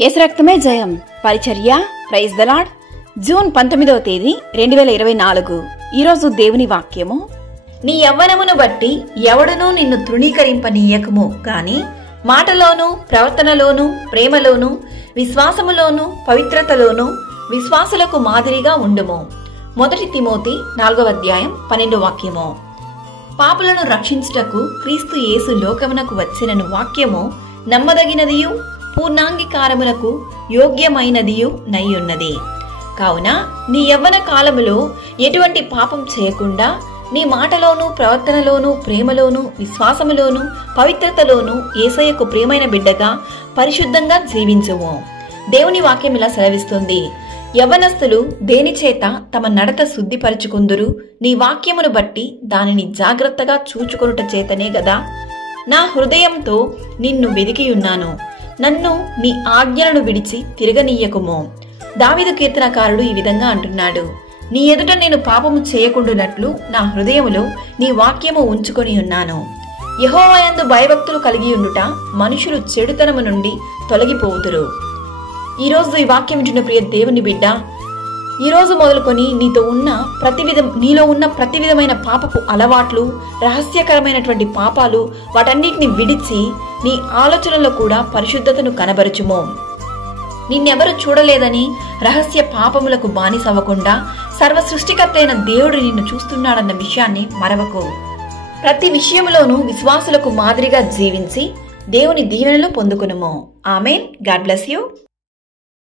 యేసు రక్తమే జయం పరిచర్య ప్రైజ్ ద లార్డ్. జూన్ 19వ తేదీ 2024. ఈరోజు దేవుని వాక్యము, నీ యవ్వనమును బట్టి ఎవడునూ నిన్ను తృణీకరింపనీయకము గాని మాటలోను ప్రవర్తనలోను ప్రేమలోను విశ్వాసములోను పవిత్రతలోను విశ్వాసులకు మాదిరిగా ఉండుము. 1 తిమోతి 4వ అధ్యాయం 12వ వాక్యము. పాపులను రక్షించుటకు క్రీస్తు యేసు లోకమునకు వచ్చినను వాక్యము నమ్మదగినదియు పూర్ణాంగీకారమునకు యోగ్యమైనదియు నయ్యున్నది. కావున నీ యవ్వన కాలములో ఎటువంటి పాపం చేయకుండా నీ మాటలోను ప్రవర్తనలోను ప్రేమలోను విశ్వాసములోను పవిత్రతలోను యేసయ్యకు ప్రియమైన బిడ్డగా పరిశుద్ధంగా జీవించుము. దేవుని వాక్యం ఇలా సెలవిస్తుంది, యవ్వనస్తులు దేని చేత తమ నడత శుద్ధిపరచుకుందురు, నీ వాక్యమును బట్టి దానిని జాగ్రత్తగా చూచుకొనుట చేతనే గదా. నా హృదయంతో నిన్ను వెదికియున్నాను, నన్ను నీ ఆజ్ఞలను విడిచి తిరగనీయకుము. దావీదు కీర్తనకారుడు ఈ విధంగా అంటున్నాడు, నీ ఎదుట నేను పాపము చేయకుండునట్లు నా హృదయములో నీ వాక్యము ఉంచుకొని ఉన్నాను. యెహోవా యందు భయభక్తులు కలిగి ఉండుట మనుషులు చెడుతనము నుండి తొలగిపోవుదురు. ఈరోజు ఈ వాక్యం వింటున్న ప్రియ దేవుని బిడ్డ, ఈరోజు మొదలుకొని నీలో ఉన్న ప్రతి విధమైన పాపపు అలవాట్లు, రహస్యకరమైనటువంటి పాపాలు, వాటన్నిటిని విడిచి నీ ఆలోచనలో కూడా పరిశుద్ధతను కనబరుచుము. నిన్నెవరు చూడలేదని రహస్య పాపములకు బానిసవ్వకుండా సర్వ సృష్టికర్త అయిన దేవుడు నిన్ను చూస్తున్నాడన్న విషయాన్ని మరవకు. ప్రతి విషయంలోనూ విశ్వాసులకు మాదిరిగా జీవించి దేవుని దీవెనలు పొందుకునుము. ఆమేన్. God bless you.